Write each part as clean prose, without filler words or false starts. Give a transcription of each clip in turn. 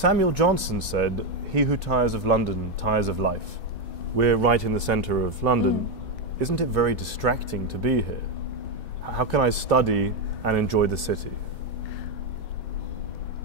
Samuel Johnson said, "He who tires of London tires of life." We're right in the centre of London. Isn't it very distracting to be here? How can I study and enjoy the city?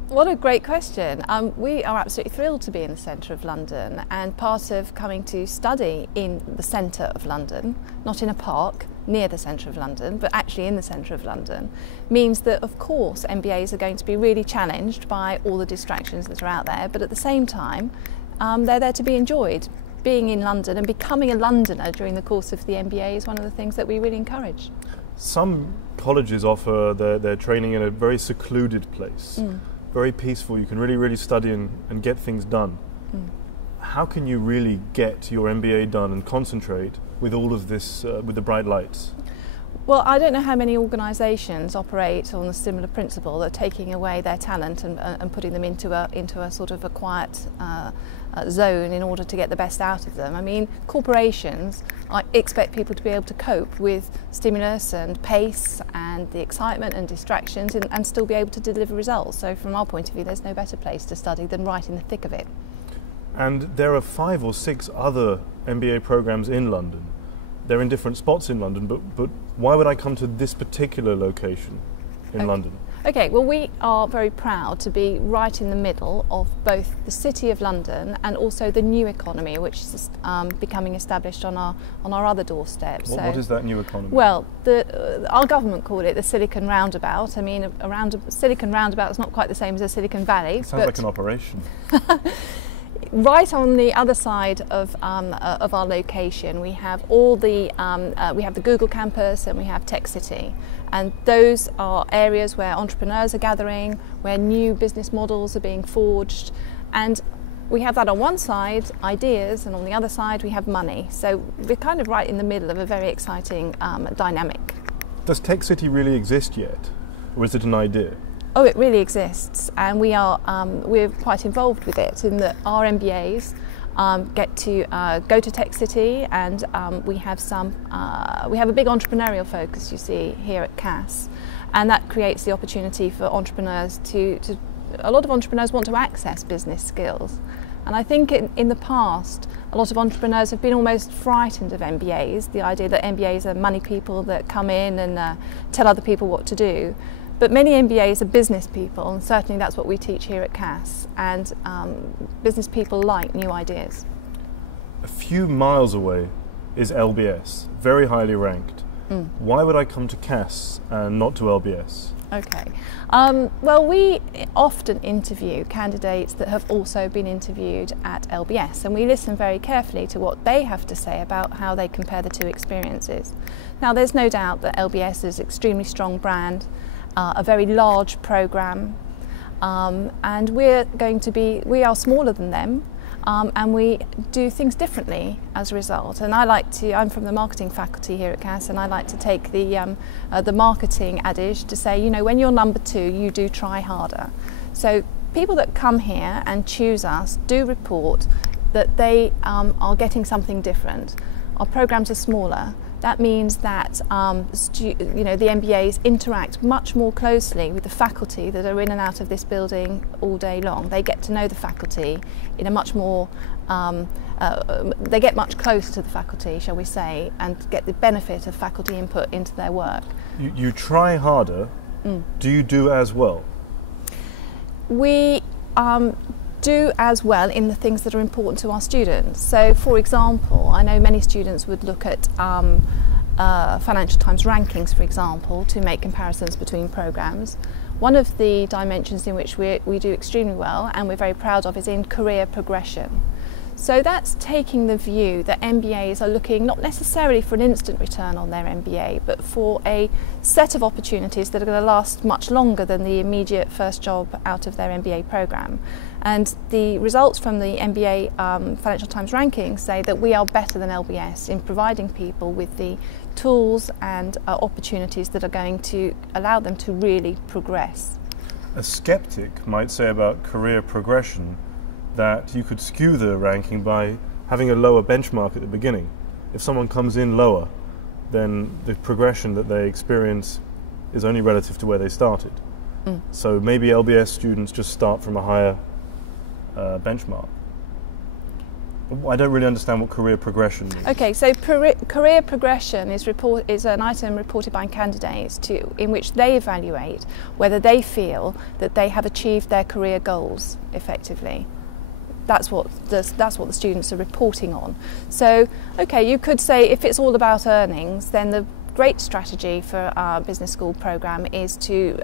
What a great question. We are absolutely thrilled to be in the centre of London, and part of coming to study in the centre of London, not in a park near the centre of London, but actually in the centre of London, means that of course MBAs are going to be really challenged by all the distractions that are out there, but at the same time they're there to be enjoyed. Being in London and becoming a Londoner during the course of the MBA is one of the things that we really encourage. Some colleges offer their training in a very secluded place. Very peaceful, you can really study and get things done. How can you really get your MBA done and concentrate with all of this, with the bright lights? Well, I don't know how many organisations operate on a similar principle, that taking away their talent and putting them into a sort of a quiet zone in order to get the best out of them. I mean, corporations expect people to be able to cope with stimulus and pace and the excitement and distractions and still be able to deliver results. So from our point of view, there's no better place to study than right in the thick of it. And there are 5 or 6 other MBA programs in London. They're in different spots in London, but why would I come to this particular location in London? Okay, well, we are very proud to be right in the middle of both the City of London and also the new economy, which is becoming established on our other doorstep. What is that new economy? Well, our government called it the Silicon Roundabout. I mean, Silicon Roundabout is not quite the same as a Silicon Valley. It sounds like an operation. Right on the other side of our location, we have we have the Google campus and we have Tech City, and those are areas where entrepreneurs are gathering, where new business models are being forged, and we have that on one side, ideas, and on the other side we have money. So we're kind of right in the middle of a very exciting dynamic. Does Tech City really exist yet, or is it an idea? Oh, it really exists, and we're quite involved with it in that our MBAs get to go to Tech City, and we have a big entrepreneurial focus, you see, here at CASS, and that creates the opportunity for entrepreneurs a lot of entrepreneurs want to access business skills. And I think in the past, a lot of entrepreneurs have been almost frightened of MBAs, the idea that MBAs are money people that come in and tell other people what to do. But many MBAs are business people, and certainly that's what we teach here at CASS, and business people like new ideas. A few miles away is LBS, very highly ranked. Why would I come to CASS and not to LBS? Okay. Well, we often interview candidates that have also been interviewed at LBS, and we listen very carefully to what they have to say about how they compare the two experiences. Now, there's no doubt that LBS is an extremely strong brand, a very large programme, and we are smaller than them, and we do things differently as a result. And I'm from the marketing faculty here at CASS, and I like to take the marketing adage to say, you know, when you're number 2, you do try harder. So people that come here and choose us do report that they are getting something different. Our programs are smaller. That means that the MBAs interact much more closely with the faculty that are in and out of this building all day long. They get to know the faculty in a much more, they get much closer to the faculty, shall we say, and get the benefit of faculty input into their work. You try harder. Do you do as well? We do as well in the things that are important to our students. So, for example, I know many students would look at Financial Times rankings, for example, to make comparisons between programs. One of the dimensions in which we do extremely well, and we're very proud of, is in career progression. So that's taking the view that MBAs are looking not necessarily for an instant return on their MBA, but for a set of opportunities that are going to last much longer than the immediate first job out of their MBA programme. And the results from the MBA Financial Times rankings say that we are better than LBS in providing people with the tools and opportunities that are going to allow them to really progress. A skeptic might say about career progression that you could skew the ranking by having a lower benchmark at the beginning. If someone comes in lower, then the progression that they experience is only relative to where they started. So maybe LBS students just start from a higher benchmark? I don't really understand what career progression means. Okay, so career progression is an item reported by candidates in which they evaluate whether they feel that they have achieved their career goals effectively. That's what the students are reporting on. So, okay, you could say if it's all about earnings, then the great strategy for our business school program is to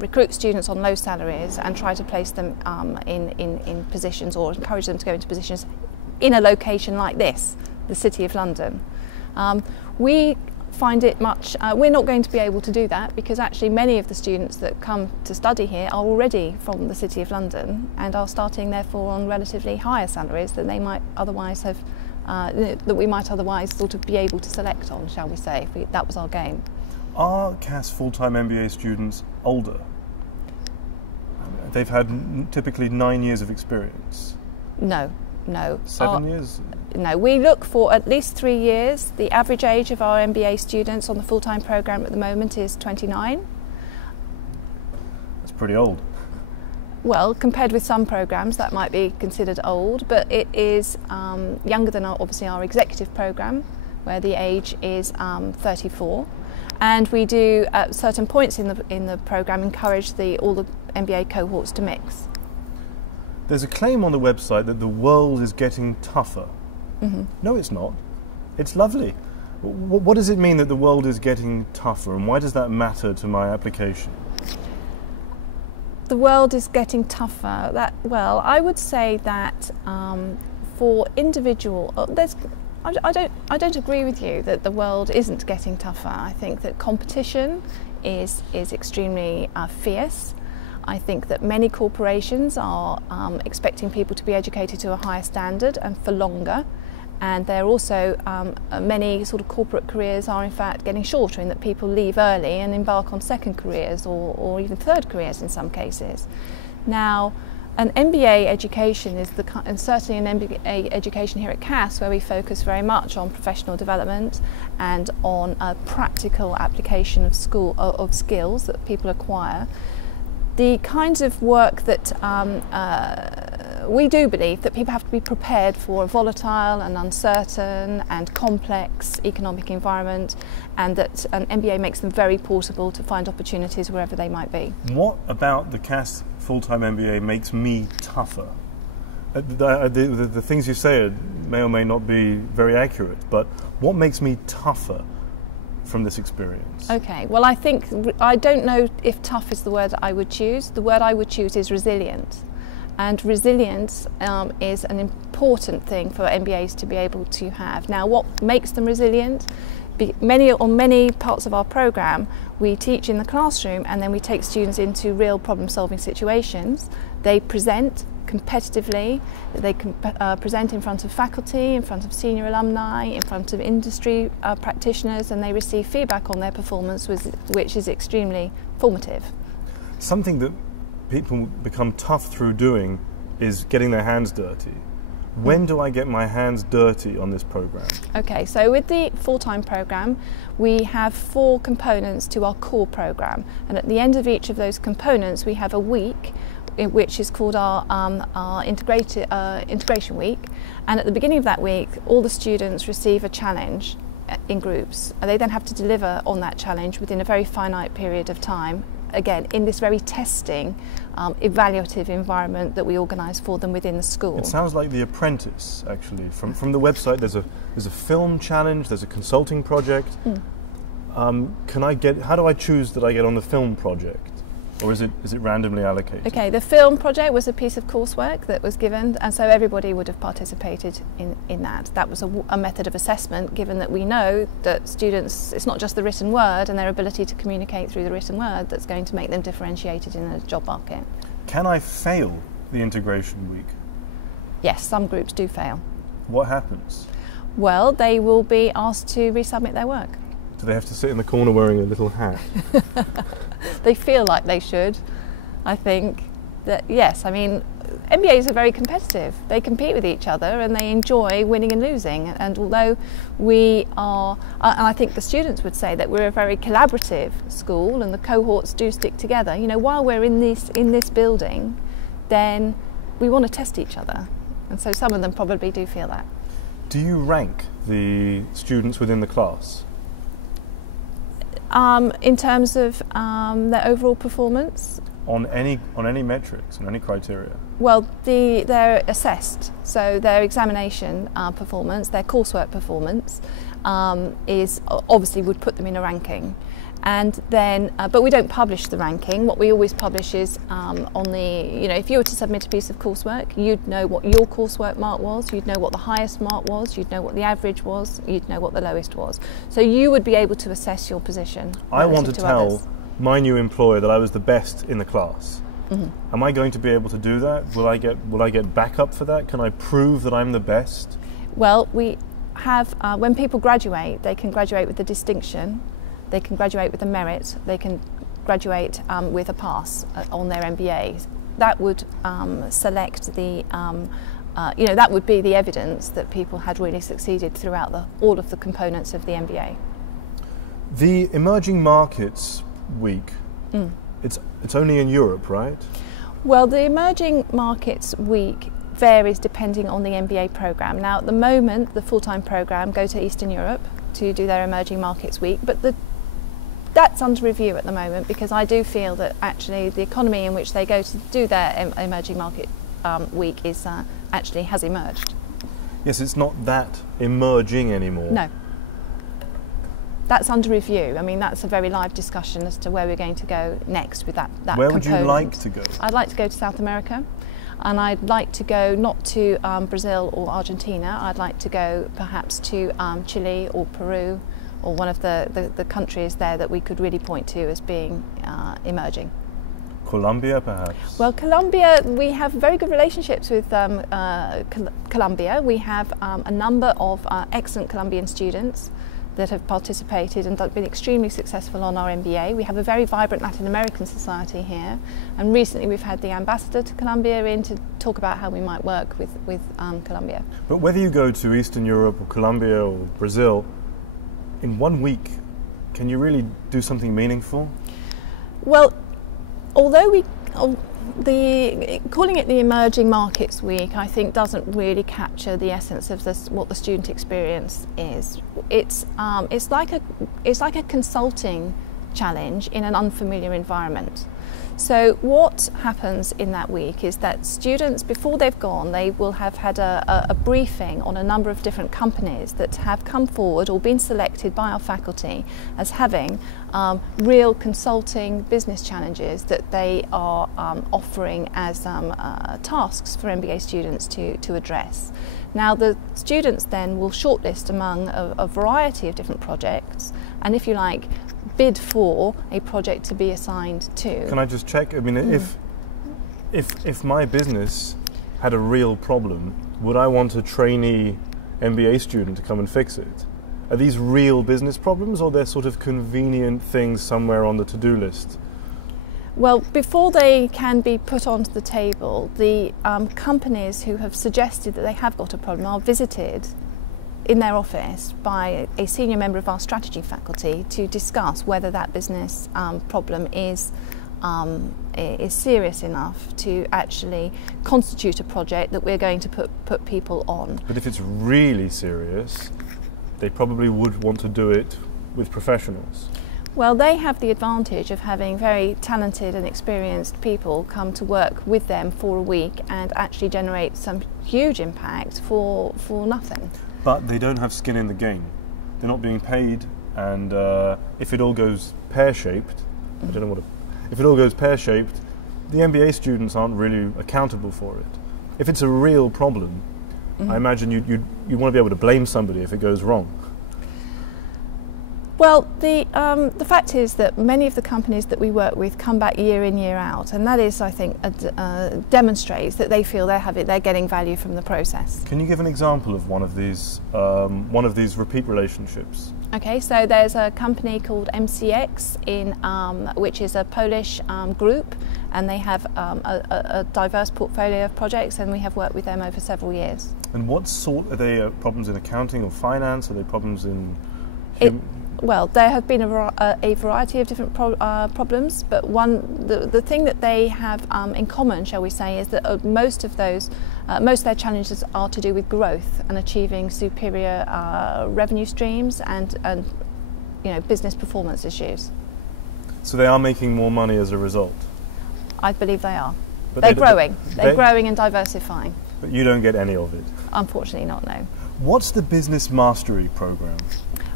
recruit students on low salaries and try to place them in positions, or encourage them to go into positions in a location like this, the City of London. We find it we're not going to be able to do that, because actually many of the students that come to study here are already from the City of London and are starting therefore on relatively higher salaries than they might otherwise have, that we might otherwise sort of be able to select on, shall we say, if that was our game. Are CASS full-time MBA students older? They've had typically 9 years of experience. No. 7 years? No, we look for at least 3 years. The average age of our MBA students on the full-time programme at the moment is 29. That's pretty old. Well, compared with some programmes that might be considered old, but it is younger than obviously our executive programme, where the age is 34. And we do, at certain points in the programme, encourage all the MBA cohorts to mix. There's a claim on the website that the world is getting tougher. Mm-hmm. No, it's not. It's lovely. What does it mean that the world is getting tougher, and why does that matter to my application? The world is getting tougher. Well, I would say that for individual, I don't agree with you that the world isn't getting tougher. I think that competition is extremely fierce. I think that many corporations are expecting people to be educated to a higher standard and for longer. And there are also many sort of corporate careers are in fact getting shorter, in that people leave early and embark on second careers or even third careers in some cases. Now, an MBA education is and certainly an MBA education here at CASS, where we focus very much on professional development and on a practical application of skills that people acquire. The kinds of work that we do believe that people have to be prepared for a volatile and uncertain and complex economic environment, and that an MBA makes them very portable to find opportunities wherever they might be. What about the CASS full-time MBA makes me tougher? The things you say may or may not be very accurate, but what makes me tougher from this experience? Okay, well, I don't know if tough is the word I would choose. The word I would choose is resilient. And resilience is an important thing for MBAs to be able to have. Now, what makes them resilient? On many parts of our programme, we teach in the classroom, and then we take students into real problem-solving situations. They present competitively, they can present in front of faculty, in front of senior alumni, in front of industry practitioners, and they receive feedback on their performance, which is extremely formative. Something that people become tough through doing is getting their hands dirty. When do I get my hands dirty on this program? Okay, so with the full-time program, we have 4 components to our core program, and at the end of each of those components we have a week which is called our integration week, and at the beginning of that week all the students receive a challenge in groups. They then have to deliver on that challenge within a very finite period of time, again in this very testing, evaluative environment that we organise for them within the school. It sounds like The Apprentice, actually. From the website, there's a film challenge, there's a consulting project. How do I choose that I get on the film project? Or is it randomly allocated? Okay, the film project was a piece of coursework that was given, and so everybody would have participated in that. That was a method of assessment, given that we know that students, it's not just the written word and their ability to communicate through the written word that's going to make them differentiated in the job market. Can I fail the integration week? Yes, some groups do fail. What happens? Well, they will be asked to resubmit their work. Do they have to sit in the corner wearing a little hat? They feel like they should. I think that, yes, I mean, MBAs are very competitive. They compete with each other and they enjoy winning and losing. And although we are, and I think the students would say that we're a very collaborative school and the cohorts do stick together, you know, while we're in this building, then we want to test each other, and so some of them probably do feel that. Do you rank the students within the class? In terms of their overall performance? On any metrics, on any criteria? Well, they're assessed, so their examination performance, their coursework performance is obviously would put them in a ranking. And then, but we don't publish the ranking. What we always publish is on the, if you were to submit a piece of coursework, you'd know what your coursework mark was, you'd know what the highest mark was, you'd know what the average was, you'd know what the lowest was. So you would be able to assess your position. I want to tell my new employer that I was the best in the class. Mm-hmm. Am I going to be able to do that? Will I get backup for that? Can I prove that I'm the best? Well, we have, when people graduate, they can graduate with the distinction. They can graduate with a merit, they can graduate with a pass on their MBA. That would select the, that would be the evidence that people had really succeeded throughout all of the components of the MBA. The Emerging Markets Week, it's only in Europe, right? Well, the Emerging Markets Week varies depending on the MBA programme. Now, at the moment, the full-time programme go to Eastern Europe to do their Emerging Markets Week, but that's under review at the moment, because I do feel that actually the economy in which they go to do their Emerging Market Week is actually has emerged. Yes, it's not that emerging anymore. No. That's under review. I mean, that's a very live discussion as to where we're going to go next with that Where component. Would you like to go? I'd like to go to South America, and I'd like to go not to Brazil or Argentina. I'd like to go perhaps to Chile or Peru, or one of the countries there that we could really point to as being emerging. Colombia, perhaps? Well, Colombia, we have very good relationships with Colombia. We have a number of excellent Colombian students that have participated and been extremely successful on our MBA. We have a very vibrant Latin American society here, and recently we've had the ambassador to Colombia in to talk about how we might work with Colombia. But whether you go to Eastern Europe or Colombia or Brazil, in 1 week, can you really do something meaningful? Well, although calling it the Emerging Markets Week, I think doesn't really capture the essence of what the student experience is. It's like a consulting challenge in an unfamiliar environment. So what happens in that week is that students, before they've gone, they will have had a briefing on a number of different companies that have come forward or been selected by our faculty as having real consulting business challenges that they are offering as tasks for MBA students to address. Now, the students then will shortlist among a variety of different projects, and if you like, bid for a project to be assigned to. Can I just check? I mean, if my business had a real problem, would I want a trainee MBA student to come and fix it? Are these real business problems, or they're sort of convenient things somewhere on the to-do list? Well, before they can be put onto the table, the companies who have suggested that they have got a problem are visited in their office by a senior member of our strategy faculty to discuss whether that business problem is serious enough to actually constitute a project that we're going to put people on. But if it's really serious, they probably would want to do it with professionals. Well, they have the advantage of having very talented and experienced people come to work with them for a week and actually generate some huge impact for nothing. But they don't have skin in the game. They're not being paid, and if it all goes pear-shaped, I don't know what. If it all goes pear-shaped, the MBA students aren't really accountable for it. If it's a real problem, I imagine you want to be able to blame somebody if it goes wrong. Well, the fact is that many of the companies that we work with come back year in, year out, and that is, I think, demonstrates that they feel they're getting value from the process. Can you give an example of one of these repeat relationships? Okay, so there's a company called MCX which is a Polish group, and they have a diverse portfolio of projects, and we have worked with them over several years. And what sort are they? Problems in accounting or finance? Are they problems in Well, there have been a variety of different problems, but the thing that they have in common, shall we say, is that most of their challenges are to do with growth and achieving superior revenue streams and business performance issues. So they are making more money as a result? I believe they are. But they're growing. They're growing and diversifying. But you don't get any of it? Unfortunately not, no. What's the Business Mastery Program?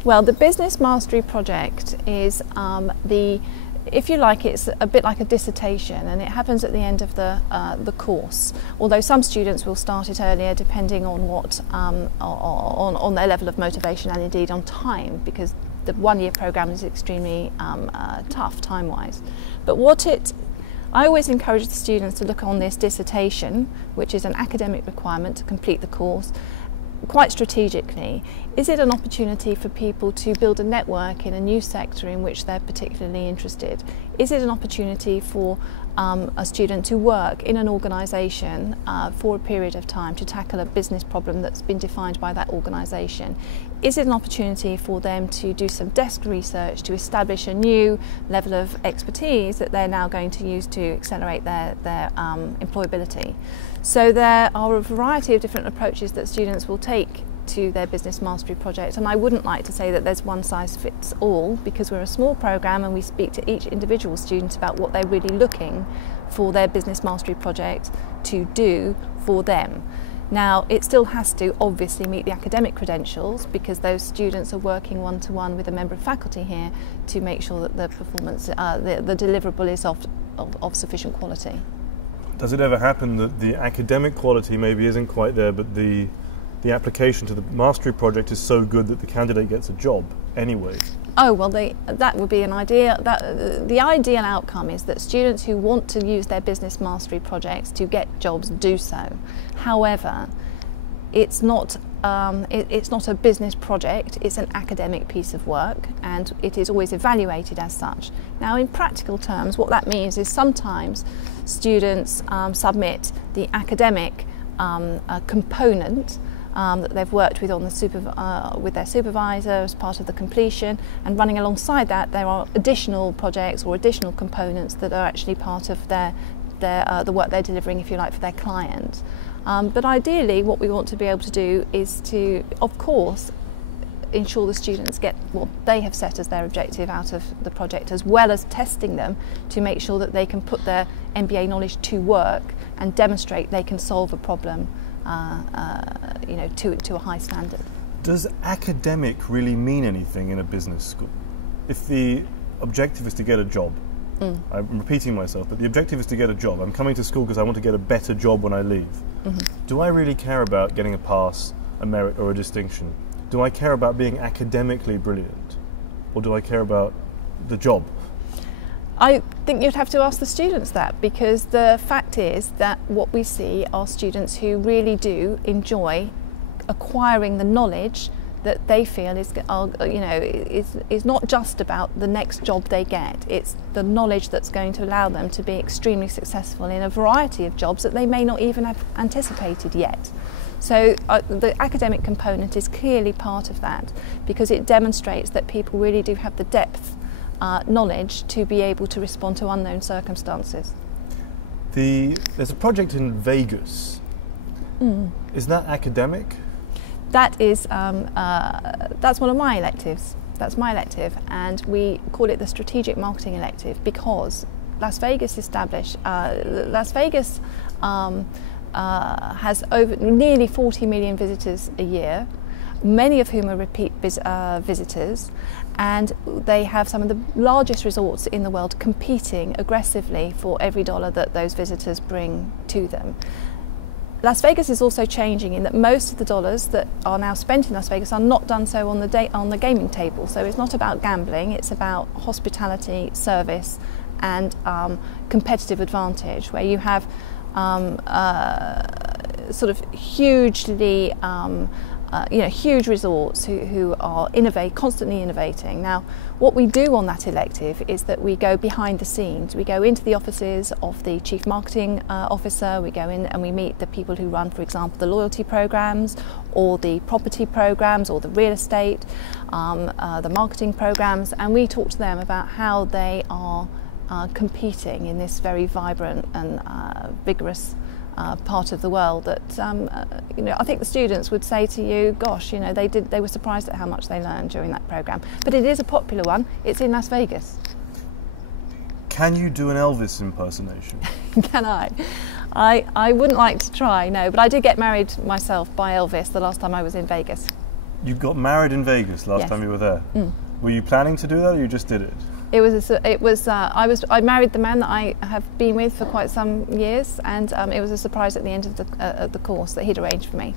Well, the Business Mastery Project is if you like, it's a bit like a dissertation, and it happens at the end of the course. Although some students will start it earlier, depending on what on their level of motivation and indeed on time, because the one-year program is extremely tough time-wise. But I always encourage the students to look on this dissertation, which is an academic requirement to complete the course, quite strategically. Is it an opportunity for people to build a network in a new sector in which they're particularly interested? Is it an opportunity for a student to work in an organisation for a period of time to tackle a business problem that's been defined by that organisation? Is it an opportunity for them to do some desk research to establish a new level of expertise that they're now going to use to accelerate their employability? So there are a variety of different approaches that students will take to their Business Mastery project, and I wouldn't like to say that there's one size fits all, because we're a small program and we speak to each individual student about what they're really looking for their Business Mastery project to do for them. Now, it still has to obviously meet the academic credentials, because those students are working one-to-one with a member of faculty here to make sure that the performance, the deliverable is of sufficient quality. Does it ever happen that the academic quality maybe isn't quite there, but the application to the mastery project is so good that the candidate gets a job anyway? Oh, well, that would be an idea. The ideal outcome is that students who want to use their business mastery projects to get jobs do so. However, it's not a business project, it's an academic piece of work, and it is always evaluated as such. Now, in practical terms, what that means is sometimes students submit the academic component that they've worked with on with their supervisor as part of the completion, and running alongside that there are additional projects or additional components that are actually part of the work they're delivering, if you like, for their client. But ideally what we want to be able to do is to, of course, ensure the students get what they have set as their objective out of the project, as well as testing them to make sure that they can put their MBA knowledge to work and demonstrate they can solve a problem to a high standard. Does academic really mean anything in a business school? If the objective is to get a job, I'm repeating myself, but the objective is to get a job. I'm coming to school because I want to get a better job when I leave. Do I really care about getting a pass, a merit or a distinction? Do I care about being academically brilliant? Or do I care about the job? I think you'd have to ask the students that, because the fact is that what we see are students who really do enjoy acquiring the knowledge that they feel is not just about the next job they get. It's the knowledge that's going to allow them to be extremely successful in a variety of jobs that they may not even have anticipated yet. So the academic component is clearly part of that, because it demonstrates that people really do have the depth knowledge to be able to respond to unknown circumstances. There's a project in Vegas. Is that academic? That is, that's one of my electives. That's my elective, and we call it the Strategic Marketing Elective, because Las Vegas has over nearly 40 million visitors a year, many of whom are repeat visitors, and they have some of the largest resorts in the world competing aggressively for every dollar that those visitors bring to them. Las Vegas is also changing in that most of the dollars that are now spent in Las Vegas are not done so on the gaming table. So it's not about gambling, it's about hospitality, service, and competitive advantage, where you have sort of hugely huge resorts who are constantly innovating. Now, what we do on that elective is that we go behind the scenes. We go into the offices of the Chief Marketing Officer, we go in and we meet the people who run, for example, the loyalty programs or the property programs or the real estate, the marketing programs, and we talk to them about how they are competing in this very vibrant and vigorous part of the world that I think the students would say to you, gosh, they were surprised at how much they learned during that program. But it is a popular one. It's in Las Vegas. Can you do an Elvis impersonation? Can I? I wouldn't like to try, no, but I did get married myself by Elvis the last time I was in Vegas. You got married in Vegas last time you were there? Mm. Were you planning to do that, or you just did it? I married the man that I have been with for quite some years, and it was a surprise at the end of the course that he'd arranged for me.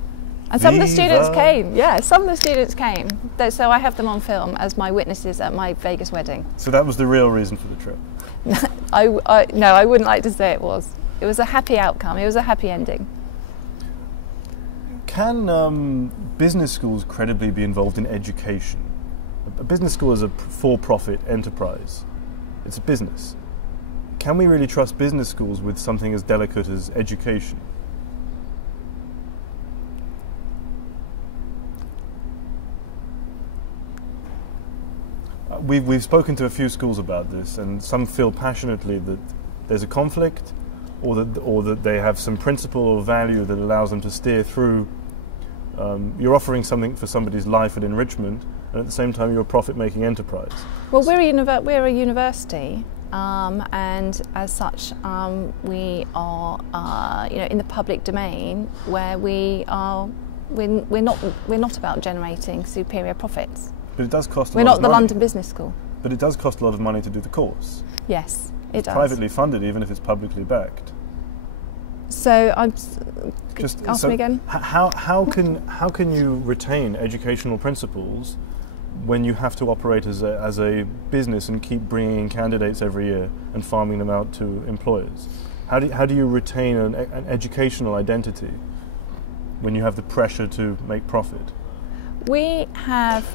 And some of the students came. Yeah, some of the students came. So I have them on film as my witnesses at my Vegas wedding. So that was the real reason for the trip? No, I wouldn't like to say it was. It was a happy outcome. It was a happy ending. Can business schools credibly be involved in education? A business school is a for-profit enterprise. It's a business. Can we really trust business schools with something as delicate as education? We've spoken to a few schools about this, and some feel passionately that there's a conflict, or that they have some principle or value that allows them to steer through. You're offering something for somebody's life and enrichment, and at the same time you're a profit-making enterprise. Well, we're a university, and as such, we are, in the public domain, where we're not about generating superior profits. But it does cost a lot of money. We're not the London Business School. But it does cost a lot of money to do the course. Yes, it does. It's privately funded, even if it's publicly backed. So ask me again. How can you retain educational principles when you have to operate as a business and keep bringing in candidates every year and farming them out to employers? How do you retain an educational identity when you have the pressure to make profit? We have.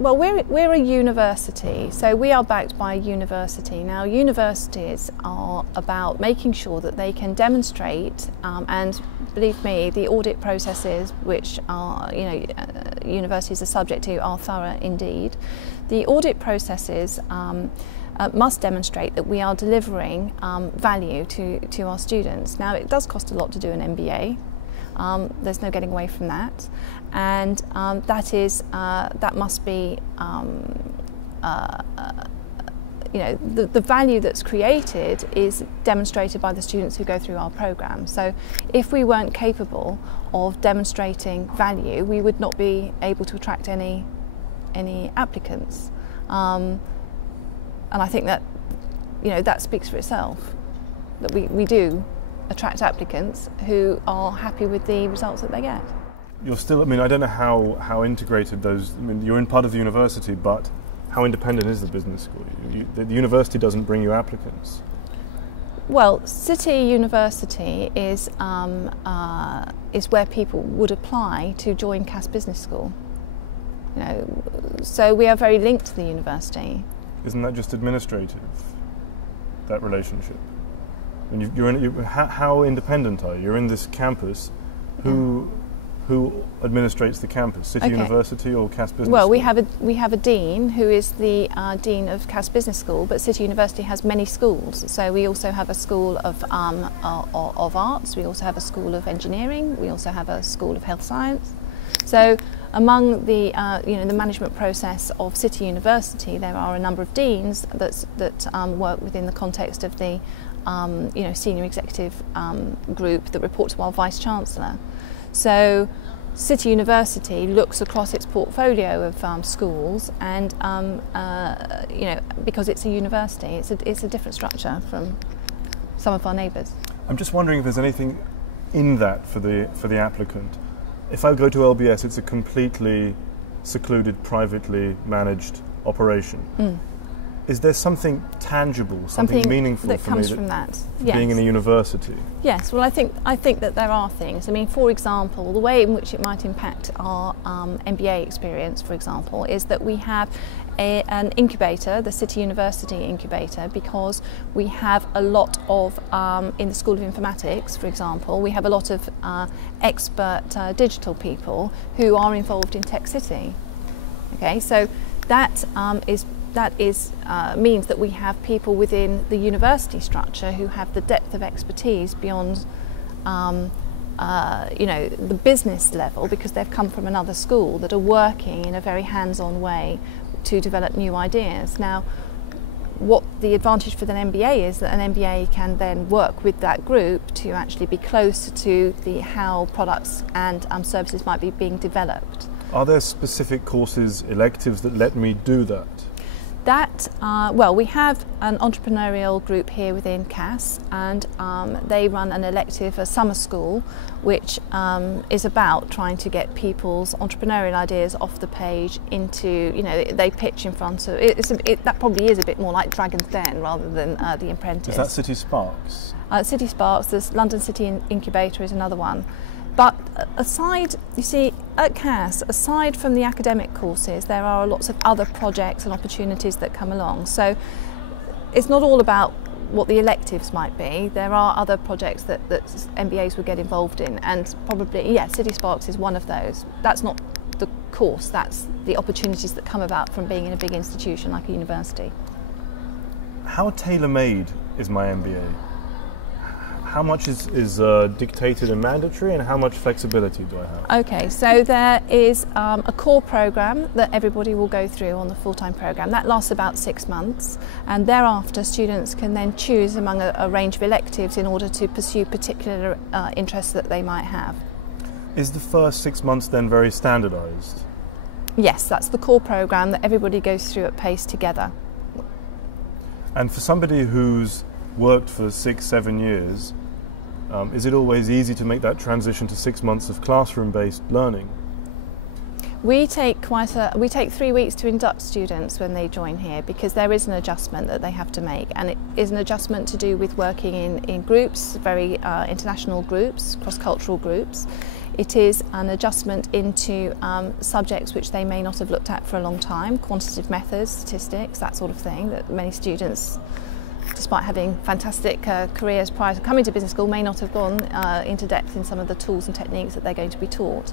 Well, we're a university, so we are backed by a university. Now, universities are about making sure that they can demonstrate, and believe me, the audit processes which are, universities are subject to are thorough indeed. The audit processes must demonstrate that we are delivering value to our students. Now, it does cost a lot to do an MBA. There's no getting away from that, and that must be the value that's created is demonstrated by the students who go through our program. So if we weren't capable of demonstrating value, we would not be able to attract any applicants, and I think that that speaks for itself, that we do attract applicants who are happy with the results that they get. You're still, I don't know how integrated those, you're in part of the university, but how independent is the business school? The university doesn't bring you applicants. Well, City University is where people would apply to join CASS Business School. So we are very linked to the university. Isn't that just administrative, that relationship? And how independent are you? You're in this campus. Who administrates the campus? City University or CASS Business School? Well, we have a dean who is the dean of CASS Business School, but City University has many schools. So we also have a school of arts. We also have a school of engineering. We also have a school of health science. So among the the management process of City University, there are a number of deans that work within the context of the senior executive group that report to our Vice Chancellor. So City University looks across its portfolio of schools, and because it's a university, it's a different structure from some of our neighbours. I'm just wondering if there's anything in that for the applicant. If I go to LBS, it's a completely secluded, privately managed operation. is there something tangible, something meaningful that for comes me from that? being in a university? Yes, well, I think that there are things. I mean, for example, the way in which it might impact our MBA experience, for example, is that we have an incubator, the City University incubator, because we have a lot of, in the School of Informatics, for example, we have a lot of expert digital people who are involved in Tech City. Okay, so that means that we have people within the university structure who have the depth of expertise beyond the business level, because they've come from another school, that are working in a very hands-on way to develop new ideas. Now, what the advantage for an MBA is that an MBA can then work with that group to actually be closer to how products and services might be being developed. Are there specific courses, electives that let me do that? Well, we have an entrepreneurial group here within CASS, and they run an elective, a summer school, which is about trying to get people's entrepreneurial ideas off the page into, they pitch in front of, that probably is a bit more like Dragon's Den rather than The Apprentice. Is that City Sparks? City Sparks, there's London City Incubator is another one. But aside, you see, at CASS, aside from the academic courses, there are lots of other projects and opportunities that come along. So it's not all about what the electives might be. There are other projects that MBAs will get involved in, and probably, City Sparks is one of those. That's not the course, that's the opportunities that come about from being in a big institution like a university. How tailor-made is my MBA? How much is dictated and mandatory, and how much flexibility do I have? Okay, so there is a core program that everybody will go through on the full-time program. That lasts about 6 months, and thereafter students can then choose among a range of electives in order to pursue particular interests that they might have. Is the first 6 months then very standardised? Yes, that's the core program that everybody goes through at pace together. And for somebody who's worked for 6-7 years, is it always easy to make that transition to 6 months of classroom-based learning? We take 3 weeks to induct students when they join here, because there is an adjustment that they have to make, and it is an adjustment to do with working in groups, very international groups, cross-cultural groups. It is an adjustment into subjects which they may not have looked at for a long time, quantitative methods, statistics, that sort of thing, that many students, despite having fantastic careers prior to coming to business school, may not have gone into depth in some of the tools and techniques that they're going to be taught.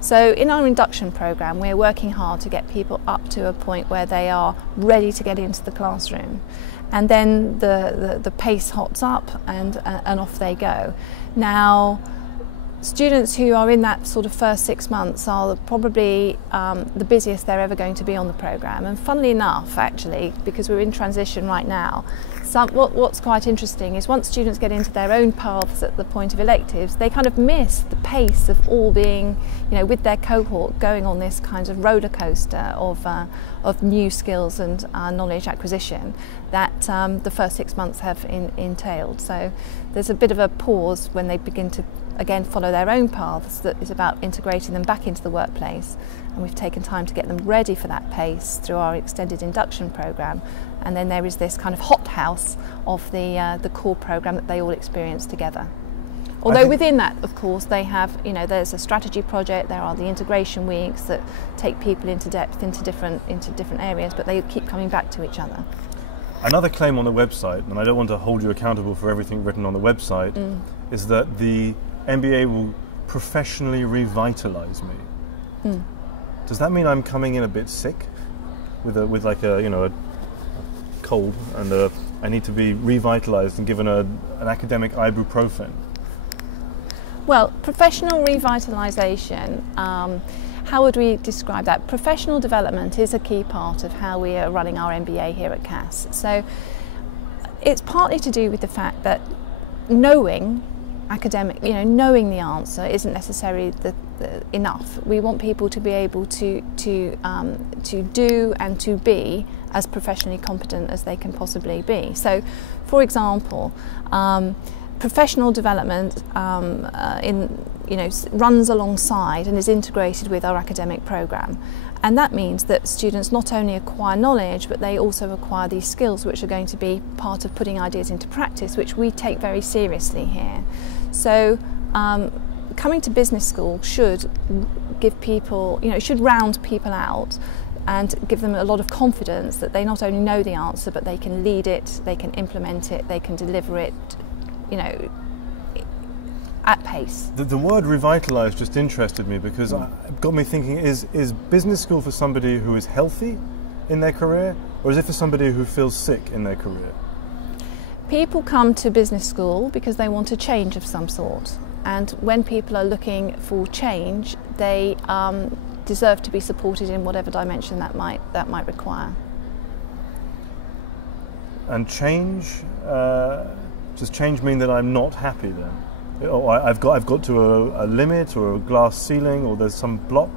So in our induction program, we're working hard to get people up to a point where they are ready to get into the classroom. And then the pace hots up and off they go. Now, students who are in that sort of first 6 months are probably the busiest they're ever going to be on the programme. And funnily enough, actually, because we're in transition right now, what's quite interesting is once students get into their own paths at the point of electives, they kind of miss the pace of all being, with their cohort going on this kind of roller coaster of new skills and knowledge acquisition that the first 6 months have entailed. So there's a bit of a pause when they begin to again follow their own paths that is about integrating them back into the workplace, and we've taken time to get them ready for that pace through our extended induction program. And then there is this kind of hothouse of the core program that they all experience together. Although within that, of course, they have, there's a strategy project, there are the integration weeks that take people into depth into different areas, but they keep coming back to each other. Another claim on the website, and I don't want to hold you accountable for everything written on the website, is that the MBA will professionally revitalise me. Does that mean I'm coming in a bit sick, with a cold, and I need to be revitalised and given an academic ibuprofen? Well, professional revitalisation, how would we describe that? Professional development is a key part of how we are running our MBA here at CASS. So it's partly to do with the fact that knowing knowing the answer isn't necessarily enough. We want people to be able to do and to be as professionally competent as they can possibly be. So, for example, professional development runs alongside and is integrated with our academic program. And that means that students not only acquire knowledge, but they also acquire these skills which are going to be part of putting ideas into practice, which we take very seriously here. So coming to business school should give people, should round people out and give them a lot of confidence that they not only know the answer, but they can lead it, they can implement it, they can deliver it, at pace. The word revitalise just interested me because it got me thinking, is business school for somebody who is healthy in their career, or is it for somebody who feels sick in their career? People come to business school because they want a change of some sort, and when people are looking for change, they deserve to be supported in whatever dimension that might require. And change, does change mean that I'm not happy then? Or I've got to a limit or a glass ceiling, or there's some block?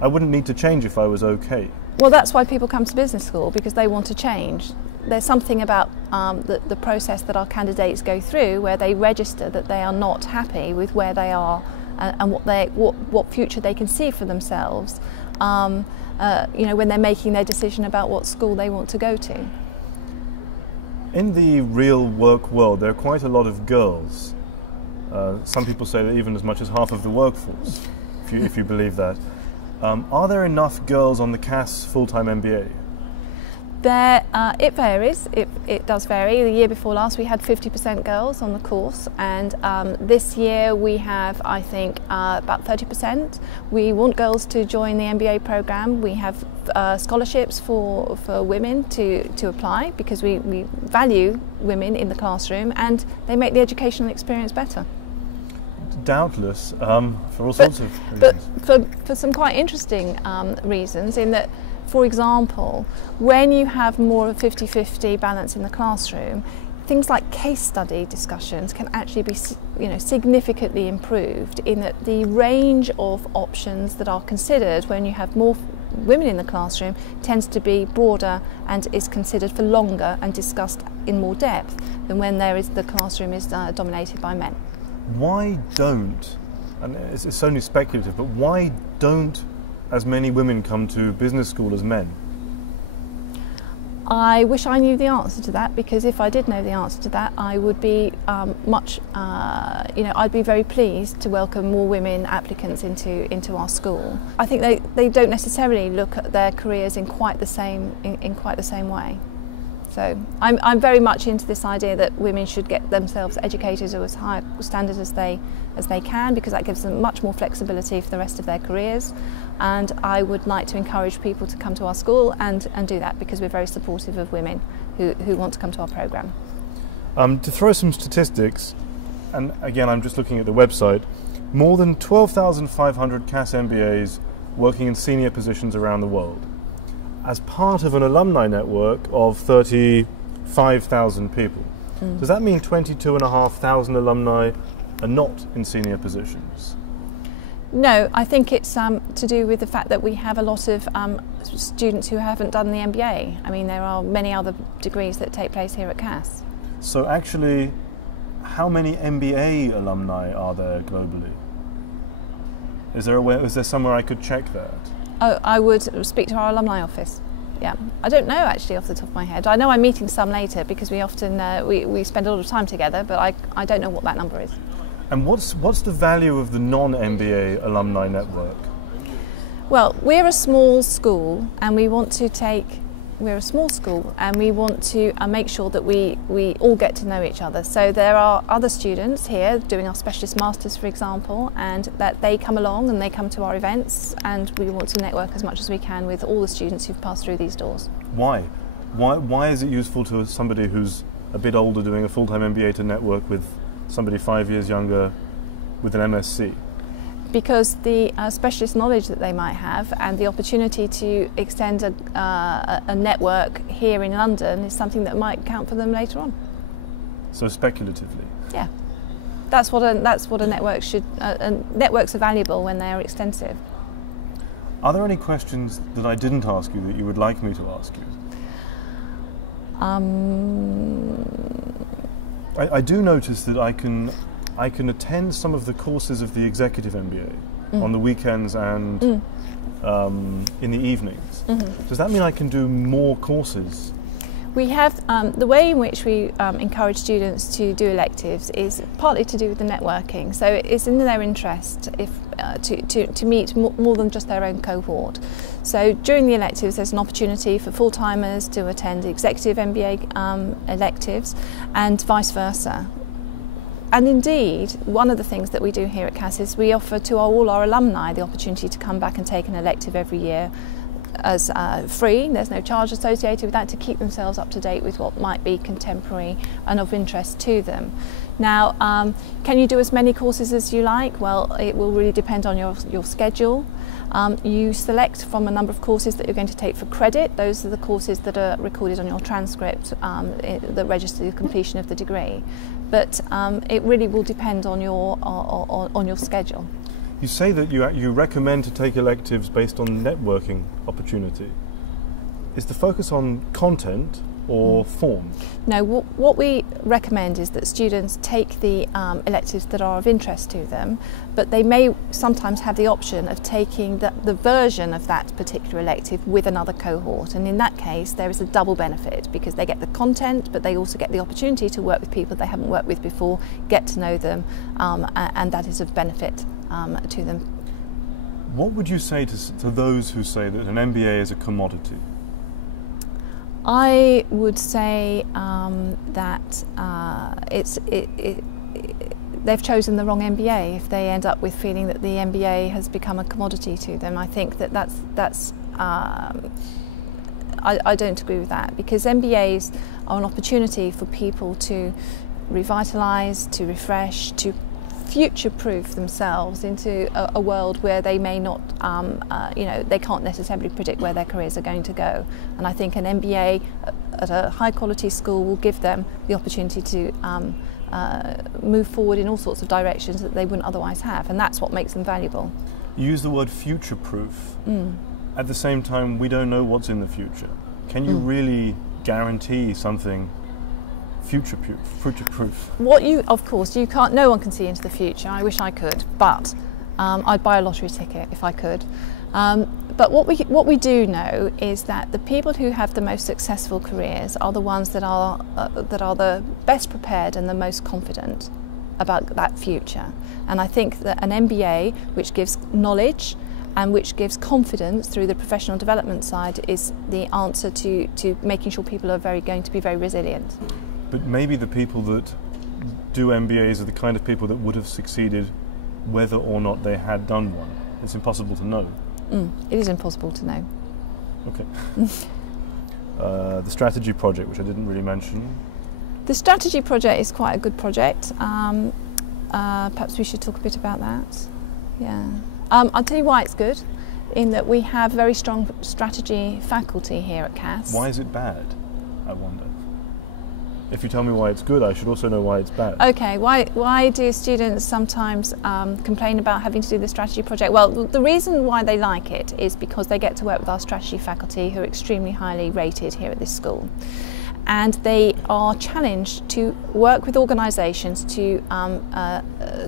I wouldn't need to change if I was okay. Well, that's why people come to business school, because they want to change. There's something about the process that our candidates go through where they register that they are not happy with where they are and what future they can see for themselves, when they're making their decision about what school they want to go to. In the real work world, there are quite a lot of girls. Some people say that even as much as half of the workforce, if you believe that. Are there enough girls on the CASS full-time MBA? It varies. It does vary. The year before last we had 50% girls on the course, and this year we have, I think, about 30%. We want girls to join the MBA program. We have scholarships for women to apply because we value women in the classroom and they make the educational experience better. Doubtless, for all sorts of reasons. But for some quite interesting reasons, in that, for example, when you have more of a 50-50 balance in the classroom, things like case study discussions can actually be significantly improved, in that the range of options that are considered when you have more women in the classroom tends to be broader and is considered for longer and discussed in more depth than when the classroom is dominated by men. Why don't, and it's only speculative, but why don't as many women come to business school as men? I wish I knew the answer to that, because if I did know the answer to that, I would be I'd be very pleased to welcome more women applicants into our school. I think they don't necessarily look at their careers in quite the same way. So I'm very much into this idea that women should get themselves educated to as high a standard as they can, because that gives them much more flexibility for the rest of their careers. And I would like to encourage people to come to our school and do that, because we're very supportive of women who want to come to our programme. To throw some statistics, and again I'm just looking at the website, more than 12,500 CASS MBAs working in senior positions around the world, as part of an alumni network of 35,000 people. Does that mean 22,500 alumni are not in senior positions? No, I think it's to do with the fact that we have a lot of students who haven't done the MBA. I mean, there are many other degrees that take place here at CASS. So actually, how many MBA alumni are there globally? Is there somewhere I could check that? Oh, I would speak to our alumni office. Yeah, I don't know actually off the top of my head. I know I'm meeting some later because we often we spend a lot of time together, but I don't know what that number is. And what's the value of the non-MBA alumni network? Well, we're a small school, and we want to make sure that we all get to know each other. So there are other students here doing our specialist masters, for example, and that they come along and they come to our events, and we want to network as much as we can with all the students who've passed through these doors. Why? Why is it useful to somebody who's a bit older doing a full-time MBA to network with somebody 5 years younger with an MSc? Because the specialist knowledge that they might have and the opportunity to extend a network here in London is something that might count for them later on. So speculatively? Yeah. That's what a network should... networks are valuable when they are extensive. Are there any questions that I didn't ask you that you would like me to ask you? I do notice that I can attend some of the courses of the Executive MBA, on the weekends and in the evenings. Does that mean I can do more courses? We have the way in which we encourage students to do electives is partly to do with the networking. So it's in their interest to meet more than just their own cohort. So during the electives, there's an opportunity for full-timers to attend executive MBA electives and vice versa. And indeed, one of the things that we do here at CASS is we offer to all our alumni the opportunity to come back and take an elective every year as free. There's no charge associated with that, to keep themselves up to date with what might be contemporary and of interest to them. Now, can you do as many courses as you like? Well, it will really depend on your schedule. You select from a number of courses that you're going to take for credit. Those are the courses that are recorded on your transcript that register the completion of the degree. But it really will depend on your schedule. You say that you recommend to take electives based on networking opportunity. Is the focus on content or form? No, what we recommend is that students take the electives that are of interest to them, but they may sometimes have the option of taking the version of that particular elective with another cohort, and in that case there is a double benefit, because they get the content but they also get the opportunity to work with people they haven't worked with before, get to know them, and that is of benefit to them. What would you say to those who say that an MBA is a commodity? I would say that they've chosen the wrong MBA if they end up with feeling that the MBA has become a commodity to them. I think that's I don't agree with that, because MBAs are an opportunity for people to revitalise, to refresh, to future-proof themselves into a world where they may not, they can't necessarily predict where their careers are going to go. And I think an MBA at a high-quality school will give them the opportunity to move forward in all sorts of directions that they wouldn't otherwise have, and that's what makes them valuable. You use the word future-proof. At the same time, we don't know what's in the future. Can you really guarantee something future-proof? Of course, you can't. No one can see into the future. I wish I could, but I'd buy a lottery ticket if I could. But what we do know is that the people who have the most successful careers are the ones that are the best prepared and the most confident about that future. And I think that an MBA, which gives knowledge and which gives confidence through the professional development side, is the answer to making sure people are going to be very resilient. But maybe the people that do MBAs are the kind of people that would have succeeded whether or not they had done one. It's impossible to know. It is impossible to know. Okay. The strategy project, which I didn't really mention. The strategy project is quite a good project. Perhaps we should talk a bit about that. Yeah. I'll tell you why it's good, in that we have very strong strategy faculty here at CASS. Why is it bad, I wonder? If you tell me why it's good, I should also know why it's bad. Okay, why do students sometimes complain about having to do the strategy project? Well, the reason why they like it is because they get to work with our strategy faculty, who are extremely highly rated here at this school. And they are challenged to work with organisations to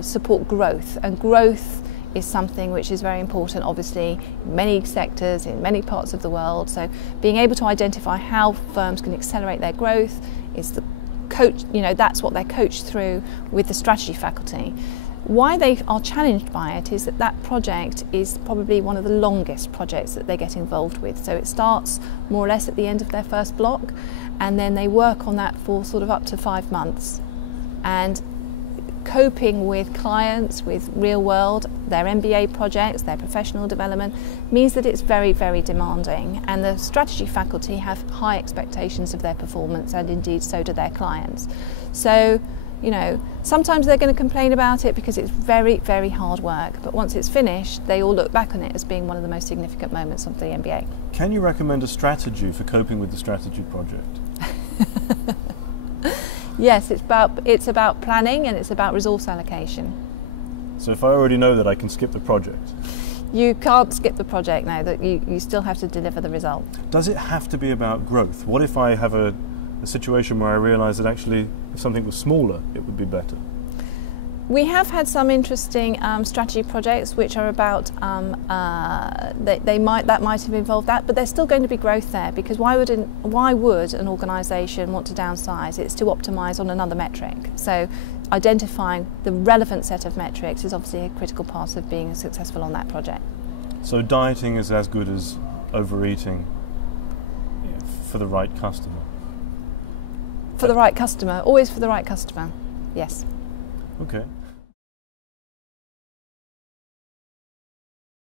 support growth. And growth is something which is very important, obviously, in many sectors, in many parts of the world. So being able to identify how firms can accelerate their growth is the coach, that's what they're coached through with the strategy faculty. Why they are challenged by it is that project is probably one of the longest projects that they get involved with. So it starts more or less at the end of their first block, and then they work on that for sort of up to 5 months. And coping with clients, with real world, their MBA projects, their professional development, means that it's very, very demanding. And the strategy faculty have high expectations of their performance, and indeed so do their clients. So, sometimes they're going to complain about it because it's very, very hard work. But once it's finished, they all look back on it as being one of the most significant moments of the MBA. Can you recommend a strategy for coping with the strategy project? Yes, it's about planning, and it's about resource allocation. So if I already know that, I can skip the project? You can't skip the project now, that you still have to deliver the result. Does it have to be about growth? What if I have a, a situation where I realise that actually if something was smaller, it would be better? We have had some interesting strategy projects which are about that might have involved that, but there's still going to be growth there, because why would an organisation want to downsize? It's to optimise on another metric. So identifying the relevant set of metrics is obviously a critical part of being successful on that project. So dieting is as good as overeating for the right customer? For the right customer, always for the right customer, yes. Okay.